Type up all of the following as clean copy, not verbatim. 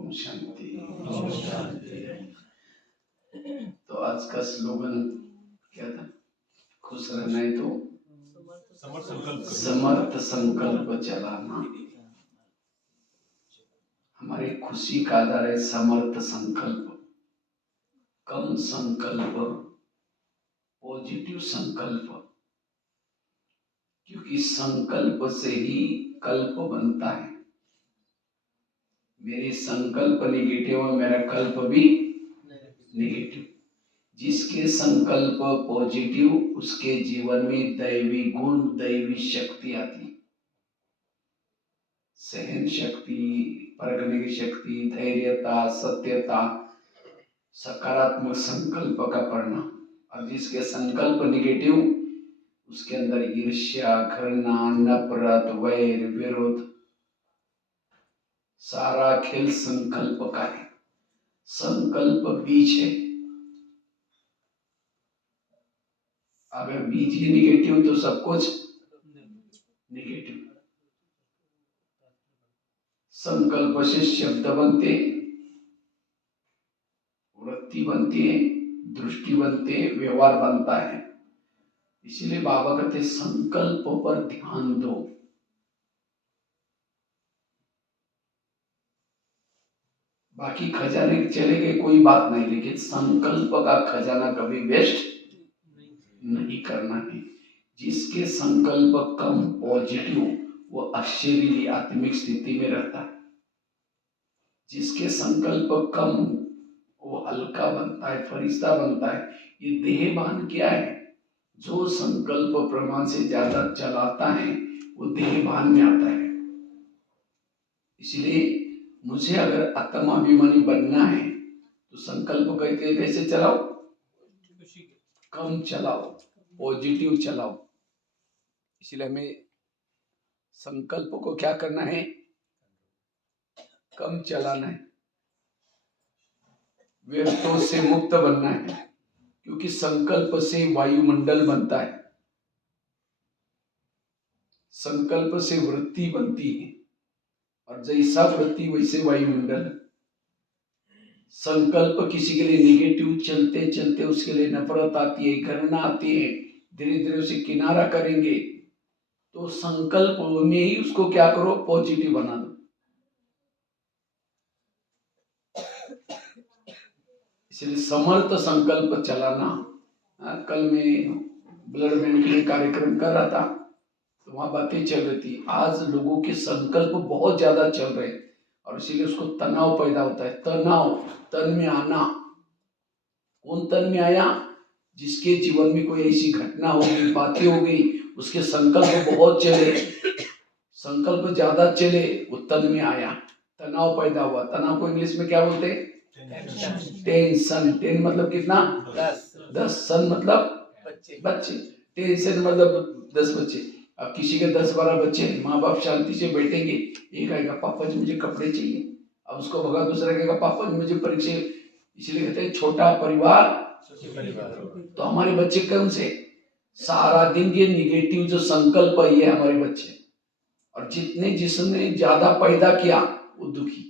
ओम शांति। तो आज का स्लोगन क्या था? खुश रहना है तो समर्थ संकल्प चलाना। हमारी खुशी का आधार है समर्थ संकल्प, कम संकल्प, पॉजिटिव संकल्प। क्योंकि संकल्प से ही कल्प बनता है। मेरे संकल्प नेगेटिव और मेरा कल्प भी नेगेटिव। जिसके संकल्प पॉजिटिव, उसके जीवन में दैवी गुण, दैवी शक्ति आती। सहन शक्ति, परखने की शक्ति, धैर्यता, सत्यता, सकारात्मक संकल्प का परिणाम। और जिसके संकल्प नेगेटिव, उसके अंदर ईर्ष्या, घृणा, नफरत, वैर, विरोध। सारा खेल संकल्प का है। संकल्प बीज है। अगर बीज ही निगेटिव तो सब कुछ निगेटिव। संकल्प से शब्द बनते, वृत्ति बनती है, दृष्टि बनते, व्यवहार बनता है। इसलिए बाबा कहते संकल्प पर ध्यान दो। बाकी खजाने चले गए कोई बात नहीं, लेकिन संकल्प का खजाना कभी वेस्ट नहीं करना है। जिसके संकल्प कम पॉजिटिव, वो अशरीरी आत्मिक स्थिति में रहता है। जिसके संकल्प कम, वो हल्का बनता है, फरिश्ता बनता है। ये देहभान क्या है? जो संकल्प प्रमाण से ज्यादा चलाता है वो देहभान में आता है। इसलिए मुझे अगर आत्माभिमानी बनना है तो संकल्प कहते कैसे चलाओ? कम चलाओ, पॉजिटिव चलाओ। इसलिए हमें संकल्प को क्या करना है? कम चलाना है, व्यर्थों से मुक्त बनना है। क्योंकि संकल्प से वायुमंडल बनता है, संकल्प से वृत्ति बनती है, और जैसा वृत्ति वैसे वायुमंडल। संकल्प किसी के लिए निगेटिव चलते चलते उसके लिए नफरत आती है, घृणा आती है, धीरे धीरे उसे किनारा करेंगे। तो संकल्प में ही उसको क्या करो? पॉजिटिव बना दो। इसलिए समर्थ संकल्प चलाना। कल मैं ब्लड बैंक में कार्यक्रम कर रहा था, तो वहां बातें चल रही थी। आज लोगों के संकल्प बहुत ज्यादा चल रहे हैं और इसीलिए उसको तनाव पैदा होता है। तनाव, तन में आना। कौन तन में आया? जिसके जीवन में कोई ऐसी घटना हो गई, बातें हो गई, उसके संकल्प बहुत चले, संकल्प ज्यादा चले, वो तन में आया, तनाव पैदा हुआ। तनाव को इंग्लिश में क्या बोलते हैं? टेंशन। टेन मतलब कितना? 10। सन मतलब बच्चे। टेंशन मतलब 10 बच्चे। अब किसी के 10-12 बच्चे, माँ बाप शांति से बैठेंगे। एक आएगा, पापा जी मुझे कपड़े चाहिए। अब उसको भगा, दूसरा कहेगा पापा जी मुझे परीक्षा। इसलिए कहते हैं छोटा परिवार। तो हमारे बच्चे कौन से? सारा दिन ये निगेटिव जो संकल्प है, ये हमारे बच्चे। और जिसने ज्यादा पैदा किया वो दुखी।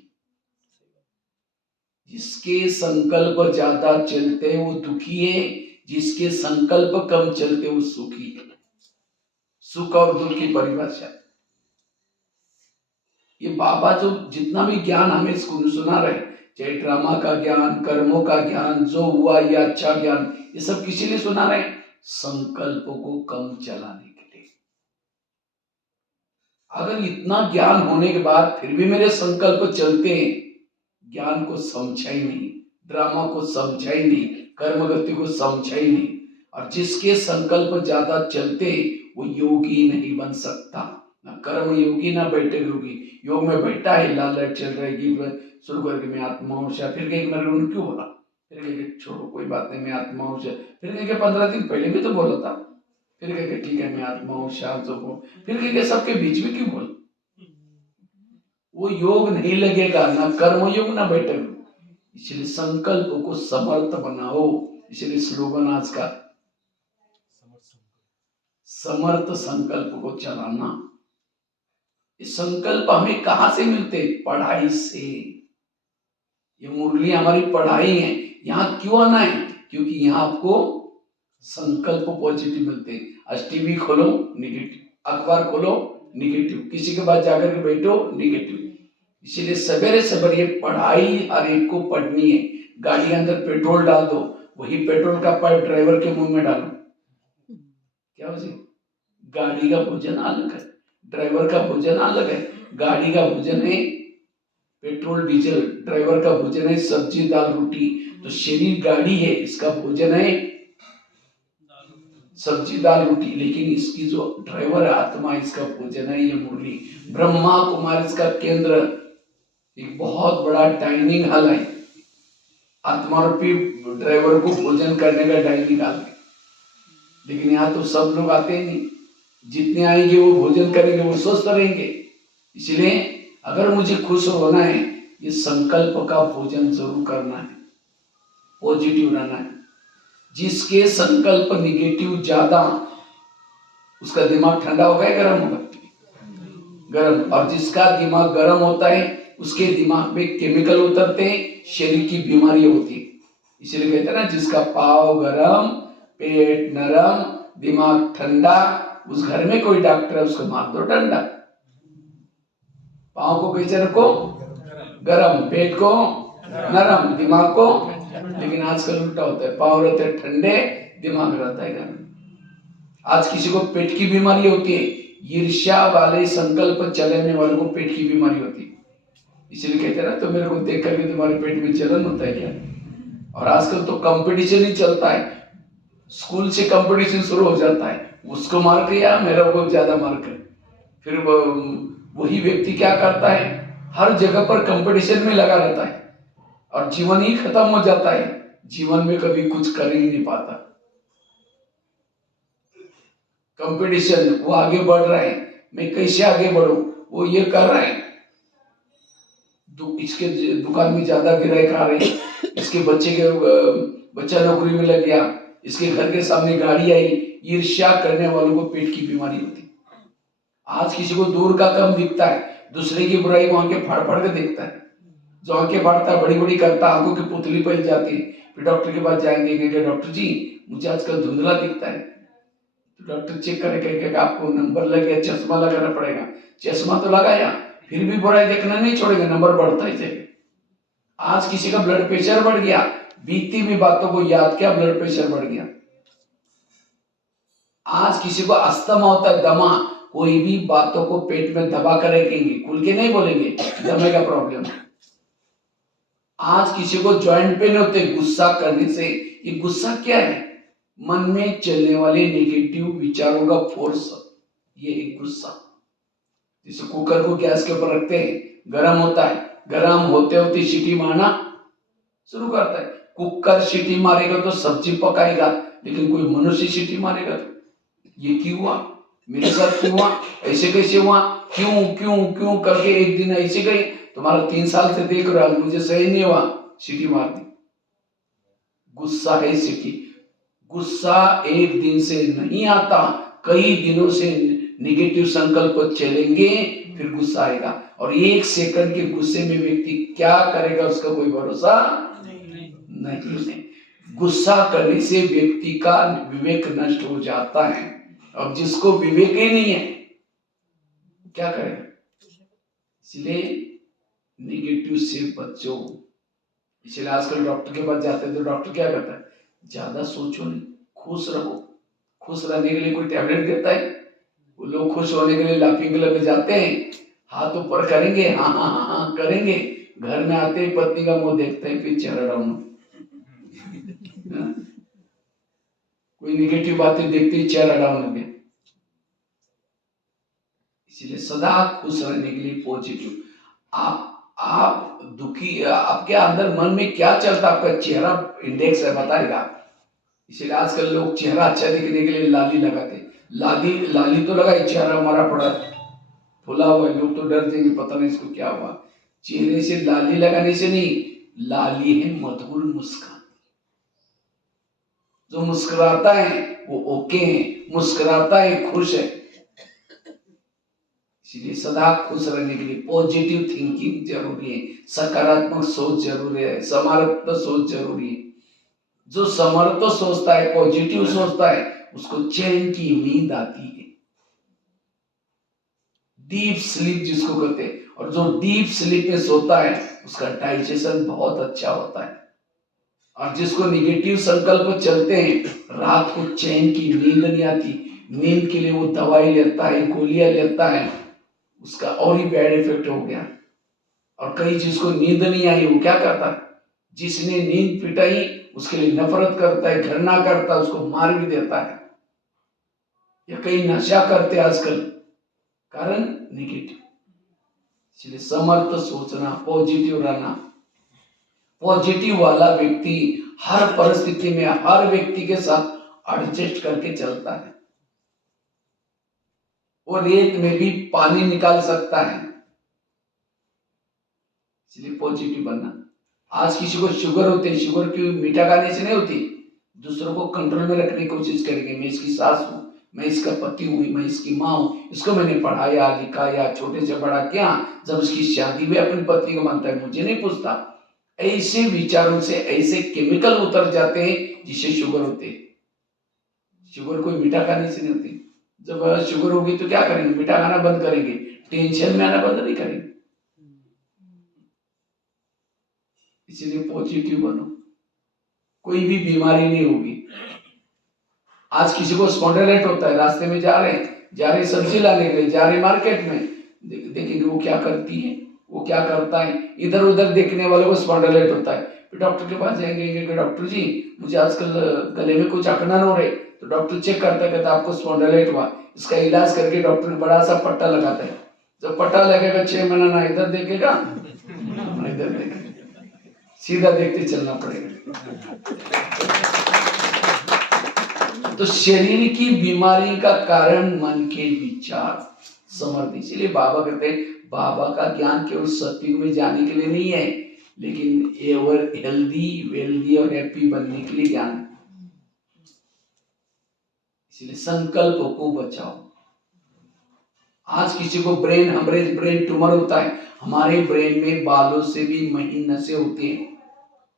जिसके संकल्प ज्यादा चलते वो दुखी है, जिसके संकल्प कम चलते वो सुखी है। सुख और दुख की परिभाषा। ये बाबा जो जितना भी ज्ञान हमें सुना रहे, चाहे ड्रामा का ज्ञान, कर्मों का ज्ञान, जो हुआ ये अच्छा ज्ञान, ये सब किसी लिए सुना रहे? संकल्प को कम चलाने के लिए। अगर इतना ज्ञान होने के बाद फिर भी मेरे संकल्प चलते हैं, ज्ञान को समझा ही नहीं, ड्रामा को समझा ही नहीं, कर्मगति को समझा ही नहीं। और जिसके संकल्प ज्यादा चलते वो योगी नहीं बन सकता। ना कर्म योगी ना बैठे योगी। योग में बैठा है, लालच चल रही शुरू करके मैं आत्मा हूँ, फिर कहीं मैंने क्यों बोला, फिर कहेंगे छोड़ो कोई बात नहीं मैं आत्मा हूँ, फिर कहेंगे 15 दिन पहले भी तो बोला था, फिर कहेंगे ठीक है मैं आत्मा हूँ, शांत हो, फिर कहेंगे सबके बीच में क्यों बोल। वो योग नहीं लगेगा, ना कर्म योग ना बैठे। इसलिए संकल्प को समर्थ बनाओ। इसलिए स्लोगन आज का समर्थ संकल्प को चलाना। इस संकल्प हमें कहां से मिलते? पढ़ाई से। ये मुरली हमारी पढ़ाई है। यहाँ क्यों आना है? क्योंकि यहाँ आपको संकल्प पॉजिटिव मिलते हैं। आज टीवी खोलो निगेटिव, अखबार खोलो निगेटिव, किसी के पास जाकर के बैठो निगेटिव। इसीलिए सवेरे सवेरे पढ़ाई हर एक को पढ़नी है। गाड़ी के अंदर पेट्रोल डाल दो, वही पेट्रोल का पाइप ड्राइवर के मुंह में डालो, क्या हो जाए? गाड़ी का भोजन अलग है, ड्राइवर का भोजन अलग है। गाड़ी का भोजन है पेट्रोल डीजल, ड्राइवर का भोजन है सब्जी दाल रोटी। तो शरीर गाड़ी है, इसका भोजन है सब्जी दाल रोटी, लेकिन इसकी जो ड्राइवर है आत्मा, इसका भोजन है ये मुरली। ब्रह्मा कुमार इसका केंद्र, एक बहुत बड़ा डाइनिंग हॉल है। आत्मा रूपी ड्राइवर को भोजन करने का डाइनिंग हॉल है। लेकिन यहाँ तो सब लोग आते ही नहीं, जितने आएंगे वो भोजन करेंगे, वो स्वस्थ रहेंगे। इसलिए अगर मुझे खुश होना है, ये संकल्प का भोजन जरूर करना है, पॉजिटिव रहना है। जिसके संकल्प निगेटिव ज्यादा, उसका दिमाग ठंडा होगा या गर्म होगा? गर्म। और जिसका दिमाग गर्म होता है, उसके दिमाग में केमिकल उतरते हैं, शरीर की बीमारियां होती है। इसलिए कहते हैं ना, जिसका पाव गरम, पेट नरम, दिमाग ठंडा, उस घर में कोई डॉक्टर है उसको मार दो डंडा। पाव को कैसे रखो? गरम, पेट को नरम, दिमाग को। लेकिन आजकल उल्टा होता है, पाव रहते हैं ठंडे, दिमाग रहता है गर्म। आज किसी को पेट की बीमारी होती है, ईर्ष्या वाले संकल्प चलाने वालों को पेट की बीमारी होती है। इसलिए कहते हैं ना, तो मेरे को देख करके तुम्हारे पेट में जलन होता है क्या? और आजकल तो कंपटीशन ही चलता है, स्कूल से कंपटीशन शुरू हो जाता है, उसको मार्क किया मेरा को ज्यादा मार्क है। फिर वही व्यक्ति क्या करता है, हर जगह पर कंपटीशन में लगा रहता है और जीवन ही खत्म हो जाता है। जीवन में कभी कुछ कर ही नहीं पाता। कंपटीशन, वो आगे बढ़ रहा है, मैं कैसे आगे बढ़ूं, वो ये कर रहा है। इसके दुकान में ज्यादा ग्राहक आ रहे हैं, इसके बच्चा नौकरी में लग गया, इसके घर के सामने गाड़ी आई। ईर्ष्या करने वालों को पेट की बीमारी होती है। आज किसी को दूर का कम दिखता है, दूसरे की बुराई को आंखें फाड़ फाड़ के देखता है। जो आंखें फाड़ता है, बड़ी बड़ी करता, आंखों की पुतली पहल जाती है। फिर डॉक्टर के पास जाएंगे, कहेंगे डॉक्टर जी मुझे आजकल धुंधला दिखता है। तो डॉक्टर चेक करेंगे, आपको नंबर लग गया, चश्मा लगाना पड़ेगा। चश्मा तो लगाया, फिर भी बुराई देखना नहीं छोड़ेगा, नंबर बढ़ता ही जाएगा। आज किसी का ब्लड प्रेशर बढ़ गया, बीती हुई बातों को याद किया, ब्लड प्रेशर बढ़ गया। आज किसी को अस्थमा होता है, दमा, कोई भी बातों को पेट में दबा कर रखेंगे, खुल के नहीं बोलेंगे, दमे का प्रॉब्लम। आज किसी को जॉइंट पेन होते गुस्सा करने से। ये गुस्सा क्या है? मन में चलने वाले नेगेटिव विचारों का फोर्स, ये एक गुस्सा। जैसे कुकर को गैस के ऊपर रखते हैं, गर्म होता है, गर्म होते होते सीटी मारना शुरू करता है। कुकर सीटी मारेगा तो सब्जी पकाएगा, लेकिन कोई मनुष्य सीटी मारेगा तो ये क्यों हुआ, मेरे साथ क्यों हुआ, ऐसे कैसे हुआ, क्यों क्यों क्यों करके एक दिन ऐसे गई। तुम्हारा 3 साल से देख रहा, मुझे सही नहीं हुआ, सीटी मार दी। गुस्सा है सीटी। गुस्सा एक दिन से नहीं आता, कई दिनों से निगेटिव संकल्प चलेंगे, फिर गुस्सा आएगा। और 1 सेकंड के गुस्से में व्यक्ति क्या करेगा उसका कोई भरोसा नहीं है। गुस्सा करने से व्यक्ति का विवेक नष्ट हो जाता है। अब जिसको विवेक ही नहीं है क्या करेगा? इसलिए निगेटिव से बचो। इसलिए आजकल डॉक्टर के पास जाते हैं तो डॉक्टर क्या कहता है, ज्यादा सोचो नहीं, खुश रहो। खुश रहने के लिए कोई टैबलेट देता है? वो लोग खुश होने के लिए लाफिंग क्लब में जाते हैं, हाथ ऊपर करेंगे, हाँ हाँ हाँ हाँ करेंगे, घर में आते ही पत्नी का मुंह देखते हैं, फिर चेहरा डाउन। कोई निगेटिव बातें देखते ही चेहरा डाउन हो गया। इसलिए सदा खुश रहने के लिए पॉजिटिव। आप दुखी, आपके अंदर मन में क्या चलता है, आपका चेहरा इंडेक्स है बताएगा। इसलिए आजकल लोग चेहरा अच्छा दिखने के लिए लाली लगाते। लाली तो लगाई, चेहरा हमारा पड़ा फुला हुआ है, लोग तो डर जाएंगे, पता नहीं इसको क्या हुआ। चेहरे से लाली लगाने से नहीं, लाली है मधुर मुस्कान। जो मुस्कुराता है वो ओके है, मुस्कुराता है खुश है। इसलिए सदा खुश रहने के लिए पॉजिटिव थिंकिंग जरूरी है, सकारात्मक सोच जरूरी है, समर्थ सोच जरूरी है। जो समर्थ सोचता है, पॉजिटिव सोचता है, उसको चैन की नींद आती है, डीप स्लीप जिसको कहते हैं। और जो डीप स्लीप में सोता है उसका डाइजेशन बहुत अच्छा होता है। और जिसको निगेटिव संकल्प चलते हैं, रात को चैन की नींद नहीं आती, नींद के लिए वो दवाई लेता है, गोलियां लेता है, उसका और ही बैड इफेक्ट हो गया। और कई जिसको नींद नहीं आई वो क्या करता है, जिसने नींद पिटाई उसके लिए नफरत करता है, घृणा करता है, उसको मार भी देता है। या कई नशा करते आजकल, कारण निगेटिव। इसलिए समर्थ सोचना, पॉजिटिव रहना। पॉजिटिव वाला व्यक्ति हर परिस्थिति में हर व्यक्ति के साथ एडजस्ट करके चलता है। वो रेत में भी पानी निकाल सकता है। इसलिए पॉजिटिव बनना। आज किसी को शुगर होती है, शुगर की मीठा खाने से नहीं होती, दूसरों को कंट्रोल में रखने की कोशिश करेंगे। मैं इसकी सास हूं, मैं इसका पति हूं, मैं इसकी माँ हूं, इसको मैंने पढ़ाया लिखाया, छोटे से बड़ा किया, जब उसकी शादी में अपनी पत्नी को मानता है, मुझे नहीं पूछता। ऐसे विचारों से ऐसे केमिकल उतर जाते हैं जिससे शुगर होते हैं। शुगर कोई मीठा खाने से नहीं होती। जब शुगर होगी तो क्या करेंगे, मीठा खाना बंद करेंगे, टेंशन में आना बंद नहीं करेंगे। इसीलिए पॉजिटिव बनो, कोई भी बीमारी नहीं होगी। आज किसी को स्पॉन्डिलाइट होता है, रास्ते में जा रहे सब्जी लाने के लिए, जा रहे मार्केट में, देखेंगे वो क्या करती है, वो क्या करता है, इधर उधर देखने वाले को स्पॉन्डिलाइट होता है। फिर डॉक्टर के पास जाएंगे कि डॉक्टर जी मुझे आजकल गले में कुछ अकड़न हो रही, तो डॉक्टर चेक करता है, कहता आपको स्पॉन्डिलाइट हुआ। इसका इलाज करके डॉक्टर बड़ा सा पट्टा लगाता है। जब पट्टा लगेगा 6 महीना ना इधर देखेगा ना इधर देखेगा, सीधा देखते चलना पड़ेगा। तो शरीर की बीमारी का कारण मन के विचार, समर्थ। इसीलिए बाबा कहते हैं बाबा का ज्ञान केवल सत्युग में जाने के लिए नहीं है, लेकिन एवर हेल्दी वेल्दी और हैप्पी बनने के लिए ज्ञान है। इसलिए संकल्प को बचाओ। आज किसी को ब्रेन हेमरेज, ब्रेन ट्यूमर होता है, हमारे ब्रेन में बालों से भी महीन नसें होती हैं,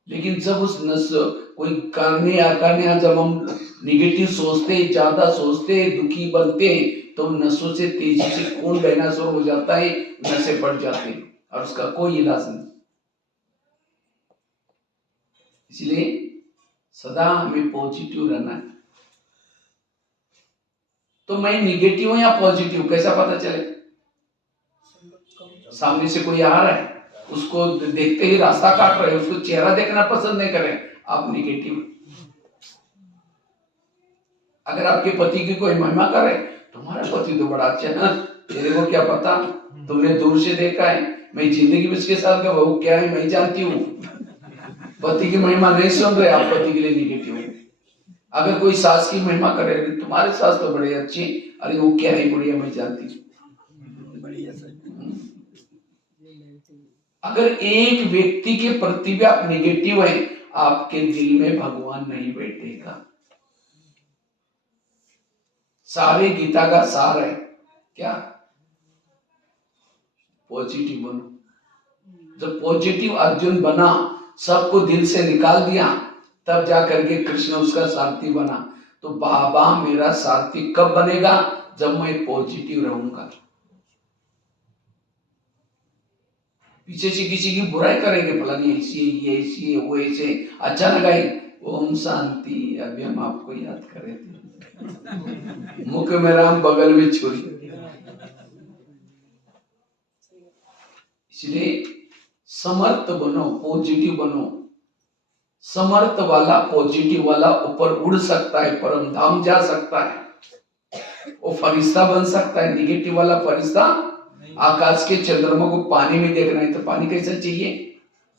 लेकिन जब उस नस कोई करने अकरने, जब हम निगेटिव सोचते, ज्यादा सोचते, दुखी बनते हैं, तो नसों से तेजी से खून बहना शुरू हो जाता है, नसें बढ़ जाती हैं और उसका कोई इलाज नहीं। इसलिए सदा हमें पॉजिटिव रहना है। तो मैं निगेटिव हूं या पॉजिटिव कैसा पता चले? सामने से कोई आ रहा है, उसको देखते ही रास्ता काट रहे, उसको चेहरा देखना पसंद नहीं करें, आप निगेटिव। अगर आपके पति की कोई महिमा करे, तुम्हारा पति तो बड़ा अच्छा है, तेरे को क्या पता, तुमने दूर से देखा है, मैं जिंदगी में इसके साथ का वो क्या है मैं जानती हूँ। पति की महिमा नहीं सुन रहे, आप पति के लिए निगेटिव है। अगर कोई सास की महिमा करे, तुम्हारे सास तो बड़े अच्छे, अरे वो क्या है बढ़िया मैं जानती हूँ। अगर एक व्यक्ति के प्रति भी आप निगेटिव है, आपके दिल में भगवान नहीं बैठेगा। सारे गीता का सार है क्या? पॉजिटिव बनो। जब पॉजिटिव अर्जुन बना, सबको दिल से निकाल दिया, तब जा करके कृष्ण उसका सारथी बना। तो बाबा मेरा सारथी कब बनेगा? जब मैं पॉजिटिव रहूंगा। पीछे से किसी की बुराई करेंगे, फलानी ऐसी है, ये ऐसी है, वो ऐसे, अच्छा लगाई, ओम शांति, अभी हम आपको याद करें थे, मुख में राम बगल में छुरी। इसलिए समर्थ बनो, पॉजिटिव बनो। समर्थ वाला, पॉजिटिव वाला ऊपर उड़ सकता है, परम धाम जा सकता है, वो फरिश्ता बन सकता है। निगेटिव वाला फरिश्ता, आकाश के चंद्रमा को पानी में देखना है तो पानी कैसा चाहिए?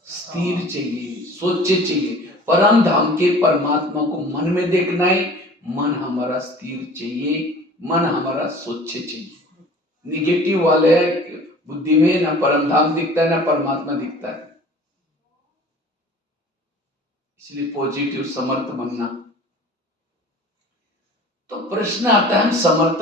स्थिर चाहिए, स्वच्छ चाहिए। परम धाम के परमात्मा को मन में देखना है, मन हमारा स्थिर चाहिए, मन हमारा स्वच्छ चाहिए। निगेटिव वाले बुद्धि में ना परम धाम दिखता है ना परमात्मा दिखता है। इसलिए पॉजिटिव समर्थ बनना। तो प्रश्न आता है हम समर्थ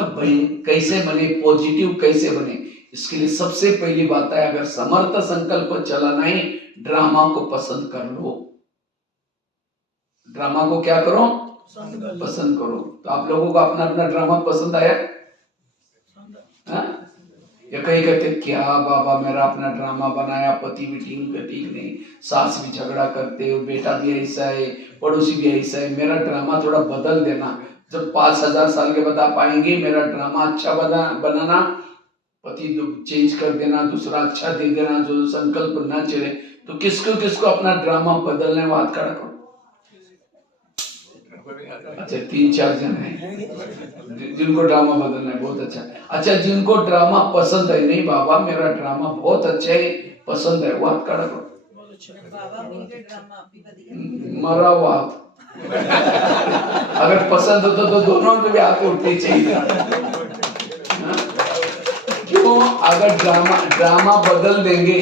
कैसे बने, पॉजिटिव कैसे बने? इसके लिए सबसे पहली बात है, अगर समर्थ संकल्प चलाना है, ड्रामा को पसंद कर लो। ड्रामा को क्या करो? पसंद करो। तो आप लोगों को अपना अपना ड्रामा पसंद आया? या कहीं कहते क्या बाबा मेरा अपना ड्रामा बनाया, पति भी ठीक नहीं, सास भी झगड़ा करते हो, बेटा भी ऐसा है, पड़ोसी भी ऐसा है, मेरा ड्रामा थोड़ा बदल देना। जब 5000 साल के बाद आप आएंगे, मेरा ड्रामा अच्छा बनाना, पति चेंज कर देना, दूसरा अच्छा दे देना, जो संकल्प ना चले। तो किसको किसको अपना ड्रामा बदलने में हाथ खड़ा करो। अच्छा 3-4 जन हैं जिनको ड्रामा बदलना है, बहुत अच्छा। अच्छा जिनको ड्रामा पसंद है, नहीं बाबा मेरा ड्रामा बहुत अच्छा है, पसंद है, वो हाथ खड़ा करो। मरा हुआ अगर पसंद हो तो दोनों में भी हाथ उठने चाहिए। क्यों? अगर ड्रामा बदल देंगे,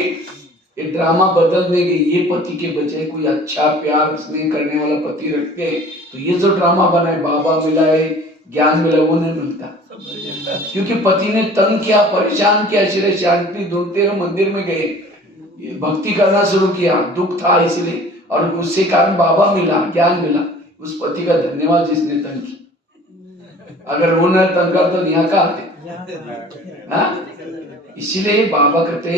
ये ड्रामा बदल देंगे, ये पति के बजाय कोई अच्छा प्यार स्नेह करने वाला पति रखते, तो ये जो ड्रामा बना है, बाबा मिला है, ज्ञान मिला, वो नहीं मिलता। क्योंकि पति ने तंग किया, परेशान किया, इसलिए शांति ढूंढते हुए मंदिर में गए, भक्ति करना शुरू किया, दुख था इसलिए, और उससे कारण बाबा मिला, ज्ञान मिला। उस पति का धन्यवाद जिसने तंग किया। अगर वो न तंग करता तो यहाँ का आते। इसीलिए बाबा कहते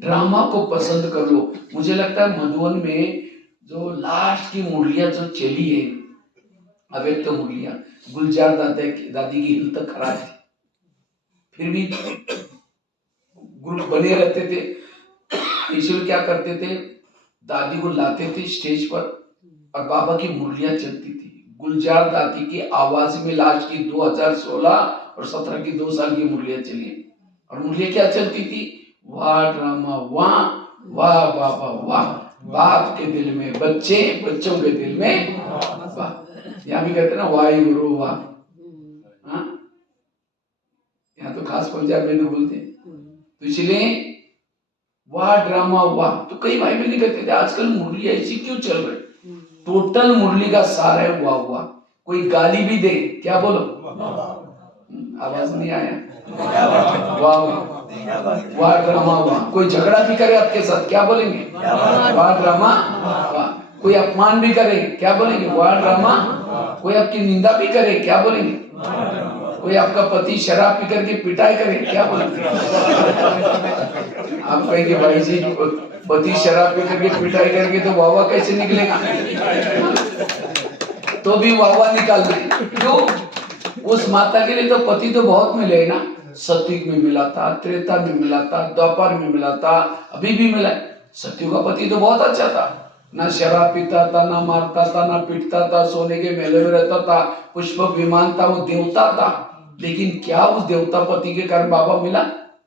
ड्रामा को पसंद कर लो। मुझे लगता है मधुबन में जो लास्ट की मुरलियां जो चली है, अव्यक्त तो मुरलियां, गुलजार दादी की हेल्थ खराब थी, फिर भी ग्रुप बने रहते थे। इसलिए क्या करते थे, दादी को लाते थे स्टेज पर और बाबा की मुरलियां चलती थी। गुलजार दादी की आवाज में लास्ट की 2016 और 17 की 2 साल की मुरलियां चली, और मुरलियां क्या चलती थी? वाह ड्रामा वाह, वाह बाबा वाह, बाप के दिल में बच्चे, बच्चों के दिल में वाह। यहाँ भी कहते ना वाह गुरु वाह। यहाँ तो खास पंजाब में बोलते हैं, तो इसलिए वाह ड्रामा वाह। तो कई भाई बहन कहते थे आजकल मुरली ऐसी क्यों चल रही? टोटल मुरली का सार है वाह वाह। कोई गाली भी दे, क्या बोलो? आवाज नहीं आया? वाह वाह ड्रामा वाह। कोई झगड़ा भी करे आपके साथ, क्या बोलेंगे? वाह ड्रामा वाह। कोई अपमान भी करे, क्या बोलेंगे? वाह ड्रामा। कोई आपकी निंदा भी करे, क्या बोलेंगे? कोई आपका पति शराब पी करके पिटाई करे, क्या बोलेंगे? आप कहेंगे भाई जी पति शराब पी करके पिटाई करके तो वाह वाह कैसे निकलेगा? तो भी वाह वाह निकालना है। क्यों? उस माता के लिए तो पति तो बहुत मिले ना, सतयुग में मिला था, त्रेता में मिला था, द्वापर में मिला था, अभी भी मिला। सतयुग का पति तो बहुत अच्छा था, ना शराब पीता था, ना मारता था, ना पीटता था, सोने के मेले में रहता था, पुष्पक विमान था, वो देवता था। लेकिन क्या उस देवता पति के कारण बाबा मिला?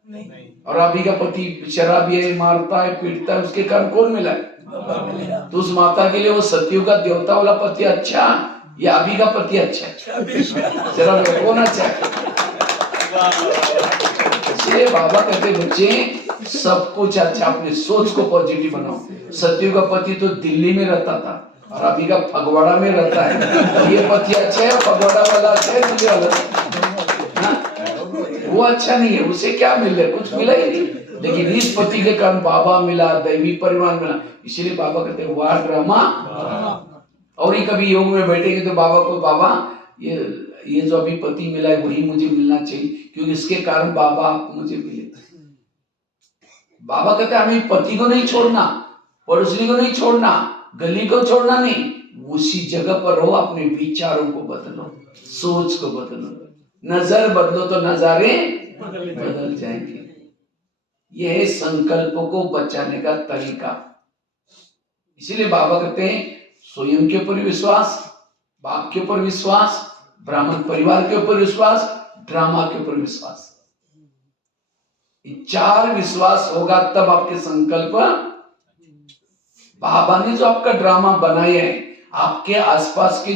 नहीं। और अभी का पति शराबी है, मारता है, पीटता है, उसके कारण कौन मिला? तो उस माता के लिए वो सतयुग का देवता वाला पति अच्छा या अभी का पति अच्छा? जरा कौन अच्छा है? इसलिए बाबा कहते बच्चे सब कुछ अच्छा, अपने सोच को पॉजिटिव बनाओ। सतयुग का पति तो दिल्ली में रहता था और अभी का फगवाड़ा में रहता है। ये पति अच्छा है, फगवाड़ा वाला अच्छा है, दिल्ली वाला वो अच्छा नहीं है। उसे क्या मिल रहा है? कुछ मिला ही नहीं। लेकिन इस पति के कारण बाबा मिला, दैवी परिवार मिला। इसीलिए बाबा कहते हैं वाह ड्रामा। और ही कभी योग में बैठेंगे तो बाबा को, बाबा ये जो अभी पति मिला है वही मुझे मिलना चाहिए, क्योंकि इसके कारण बाबा आप मुझे मिले। बाबा कहते हैं हमें पति को नहीं छोड़ना, पड़ोसी को नहीं छोड़ना, गली को छोड़ना नहीं, उसी जगह पर रहो। अपने विचारों को बदलो, सोच को बदलो, नजर बदलो तो नजारे बदल जाएंगे। यह है संकल्प को बचाने का तरीका। इसीलिए बाबा कहते हैं स्वयं के ऊपर विश्वास, बाप के ऊपर विश्वास, ब्राह्मण परिवार के ऊपर विश्वास, ड्रामा के ऊपर विश्वास। 4 विश्वास होगा तब आपके संकल्प। बाबा ने जो आपका ड्रामा बनाया है, आपके आसपास के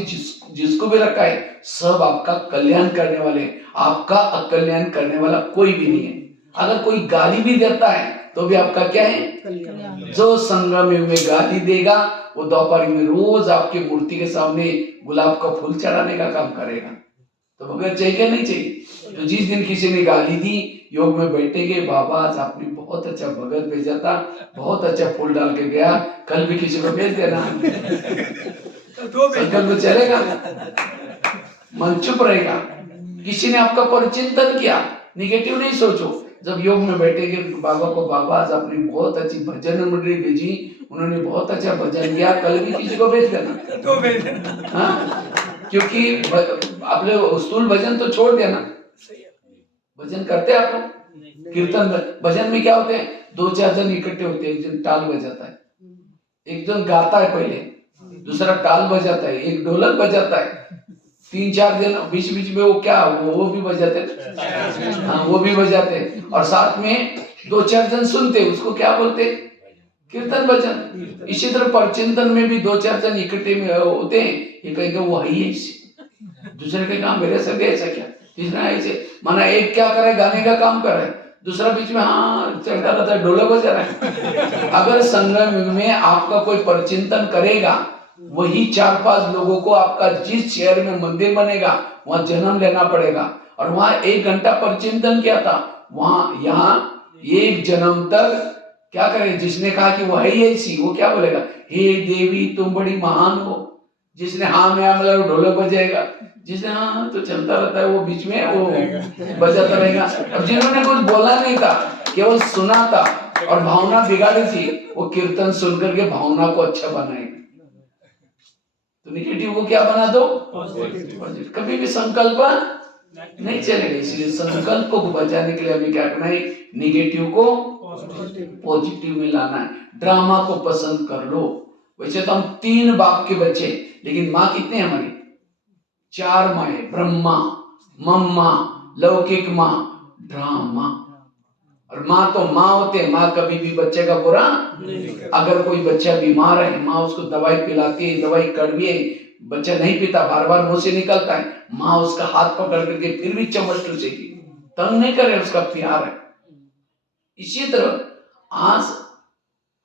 जिसको भी रखा है, सब आपका कल्याण करने वाले। आपका अकल्याण करने वाला कोई भी नहीं है। अगर कोई गाली भी देता है तो भी आपका क्या है? जो संगम में गाली देगा वो द्वापर में रोज आपकी मूर्ति के सामने गुलाब का फूल चढ़ाने का काम करेगा। तो भगत चाहिए क्या नहीं चाहिए? तो जिस दिन किसी ने गाली दी, योग में बैठेंगे, बाबा आज आपने बहुत अच्छा भगत भेजा था, बहुत अच्छा फूल डाल के गया, कल भी किसी को भेज देना। संकल्प चलेगा, मन चुप रहेगा। किसी ने आपका परिचिंतन किया, निगेटिव नहीं सोचो। जब योग में बैठेंगे बाबा को, बाबा आज आपने बहुत अच्छी भजन मंडली भेजी, उन्होंने बहुत अच्छा भजन किया, कल भी किसी को भेज देना। हाँ, क्योंकि आप लोग स्थूल भजन तो छोड़ देना। भजन करते हैं आप लोग? कीर्तन भजन में क्या होते हैं, 2-4 जन इकट्ठे होते हैं, एक जन ताल बजाता है, एक जन गाता है पहले, दूसरा ताल बजाता है, एक ढोलक बजाता है, 3-4 जन बीच बीच में वो क्या वो भी बजाते हैं। हाँ, वो भी बजाते हैं, और साथ में 2-4 जन सुनते, उसको क्या बोलते, कीर्तन भजन। इसी तरह परचिंतन में भी 2-4 जन इकट्ठे में होते हैं, ये कहेगा वो है ही ऐसे, दूसरे के काम मेरे से भी ऐसा क्या, तीसरा ऐसे, माना एक क्या करे, गाने का काम कर रहा है, दूसरा बीच में हाँ चलता रहता है, ढोलक बजा रहा है। अगर संगम में आपका कोई परचिंतन करेगा, वही 4-5 लोगों को आपका जिस शहर में मंदिर बनेगा वहां जन्म लेना पड़ेगा, और वहां 1 घंटा परचिंतन किया था, वहां यहाँ 1 जन्म तक क्या करे। जिसने कहा कि वो है ही ऐसी, वो क्या बोलेगा, हे देवी तुम बड़ी महान हो। जिसने हाँ में मतलब ढोलक बजाएगा, जिसने हाँ तो चलता रहता है, वो बीच में वो बजाता रहेगा। अब जिन्होंने कुछ बोला नहीं था, केवल सुना था और भावना बिगाड़ी थी, वो कीर्तन सुन करके भावना को अच्छा बनाएगा। तो निगेटिव को क्या बना दो, पॉजिटिव। कभी भी संकल्प नहीं चलेगा, इसलिए संकल्प को बचाने के लिए हमें क्या करना है, निगेटिव को पॉजिटिव में लाना है। ड्रामा को पसंद कर लो। वैसे तो हम 3 बाप के बच्चे, लेकिन माँ कितने हमारी, 4 माँ है, ब्रह्मा, मम्मा, लौकिक माँ, ड्रामा। और माँ तो माँ होते हैं, माँ कभी भी बच्चे का बुरा अगर कोई बच्चा बीमार है, माँ उसको दवाई पिलाती है, दवाई कड़वी है, बच्चा नहीं पीता, बार बार मुंह से निकलता है, माँ उसका हाथ पकड़ करके फिर भी चम्मच टूसेगी, तंग नहीं करे, उसका प्यार है। इसी तरह आज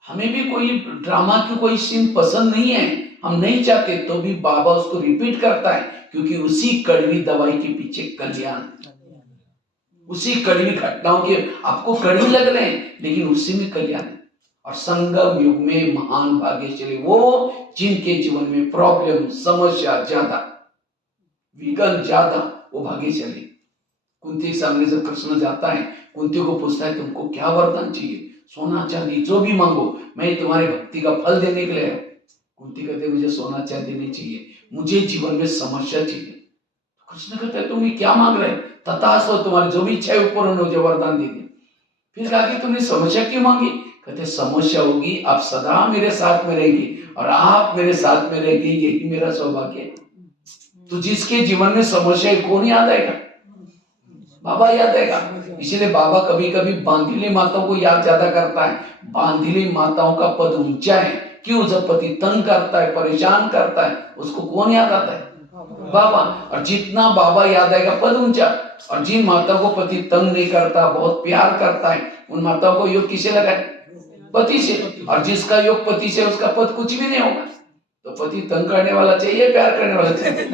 हमें भी कोई ड्रामा की कोई सीन पसंद नहीं है, हम नहीं चाहते, तो भी बाबा उसको रिपीट करता है, क्योंकि उसी कड़वी दवाई के पीछे कल्याण, उसी कड़वी घटनाओं के आपको कड़वी लग रहे हैं, लेकिन उसी में कल्याण है। और संगम युग में महान भाग्यशाली वो जिनके जीवन में प्रॉब्लम, समस्या ज्यादा, विघ्न ज्यादा, वो भाग्यशाली। कुंती के सामने जब कृष्ण जाता है, कुंती को पूछता है तुमको क्या वरदान चाहिए, सोना चांदी जो भी मांगो, मैं तुम्हारी भक्ति का फल देने के लिए। कुंती कहते मुझे सोना चांदी नहीं चाहिए, मुझे जीवन में समस्या चाहिए। कृष्ण कहते हैं तुम क्या मांग रहे, तथास्तु, तुम्हारी जो भी इच्छा है ऊपर मुझे वरदान दे दिया। फिर कहा कि तुमने समस्या क्यों मांगी, कहते समस्या होगी, आप सदा मेरे साथ में रहेंगे और आप मेरे साथ में रहेंगे, यही मेरा सौभाग्य है। तो जिसके जीवन में समस्या है, कौन याद आएगा, बाबा याद आएगा। इसलिए बाबा कभी कभी बांधिली माताओं को याद ज्यादा करता है। बांधिली माताओं का पद ऊंचा है, क्यों, जब पति तंग करता है, परेशान करता है, उसको कौन याद आता है, बाबा। और जितना बाबा याद आएगा पद ऊंचा। और जिन माताओं को पति तंग नहीं करता, बहुत प्यार करता है, उन माताओं को योग किसे लगा है, पति से। और जिसका योग पति से, उसका पद कुछ भी नहीं होगा। तो पति तंग करने वाला चाहिए, प्यार करने वाला चाहिए।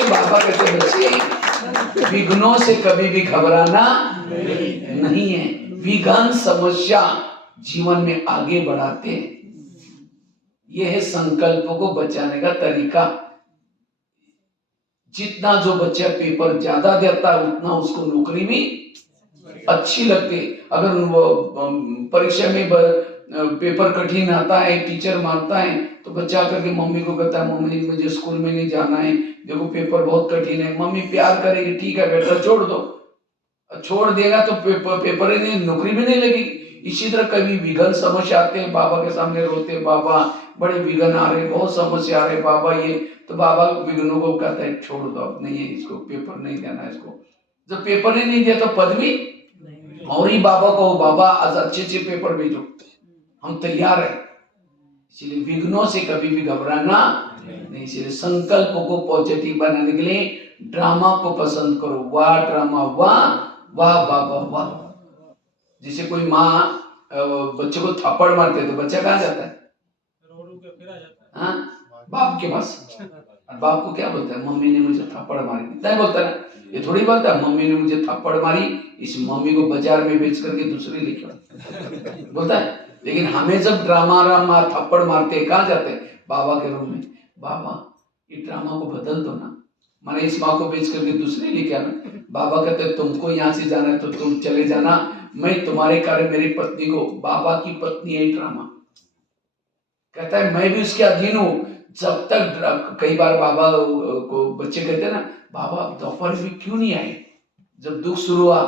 बाबा कहते बच्चे विघ्नों से कभी भी घबराना नहीं है, विघ्न समस्या जीवन में आगे बढ़ाते हैं। यह है संकल्प को बचाने का तरीका। जितना जो बच्चा पेपर ज्यादा देता है, उतना उसको नौकरी भी अच्छी लगती है। अगर वो परीक्षा में पेपर कठिन आता है, टीचर मारता है, तो बच्चा करके मम्मी को कहता है मम्मी मुझे स्कूल में नहीं जाना है, देखो पेपर बहुत कठिन है। मम्मी प्यार करेगी, ठीक है बेटा छोड़ दो। छोड़ देगा तो पेपर ही नहीं, नौकरी भी नहीं लगेगी। इसी तरह कभी विघ्न समस्या आते हैं, बाबा के सामने रोते हैं, बाबा बड़े विघ्न आ रहे, बहुत समस्या आ रहे बाबा ये, तो बाबा विघ्नों को कहता है छोड़ दो, अब नहीं है, इसको पेपर नहीं देना है इसको। जब पेपर ही नहीं दिया तो पदवी, और ही बाबा को बाबा आज अच्छे अच्छे पेपर भेजो, हम तैयार है। इसलिए विघ्नों से कभी भी घबराना नहीं। इसलिए संकल्प को पॉजिटिव बनाने के लिए ड्रामा को पसंद करो। वाह ड्रामा, वाह वाह बाबा वाह। जैसे कोई माँ बच्चे को थप्पड़ मारते तो बच्चा कहाँ जाता है, हाँ बाप के पास। और बाप को क्या बोलता है, मम्मी ने मुझे थप्पड़ मारी, इतना ही बोलता है ना। ये थोड़ी बोलता है मम्मी ने मुझे थप्पड़ मारी, इस मम्मी को बाजार में बेच करके दूसरी लेके बोलता है। लेकिन हमें जब ड्रामा रामा थप्पड़ मारते हैं, कहाँ जाते हैं, बाबा के रूम में, बाबा ये ड्रामा को बदल दो ना, मैंने इस माँ को बेच करके दूसरी लेके आना। बाबा कहते हैं तुमको यहाँ से जाना है तो तुम चले जाना, मैं तुम्हारे कारण मेरी पत्नी को, बाबा की पत्नी है ड्रामा, कहता है मैं भी उसके अधीन हूँ। जब तक कई बार बाबा को बच्चे कहते हैं ना, बाबा दोपहर में क्यों नहीं आए, जब दुख शुरू हुआ,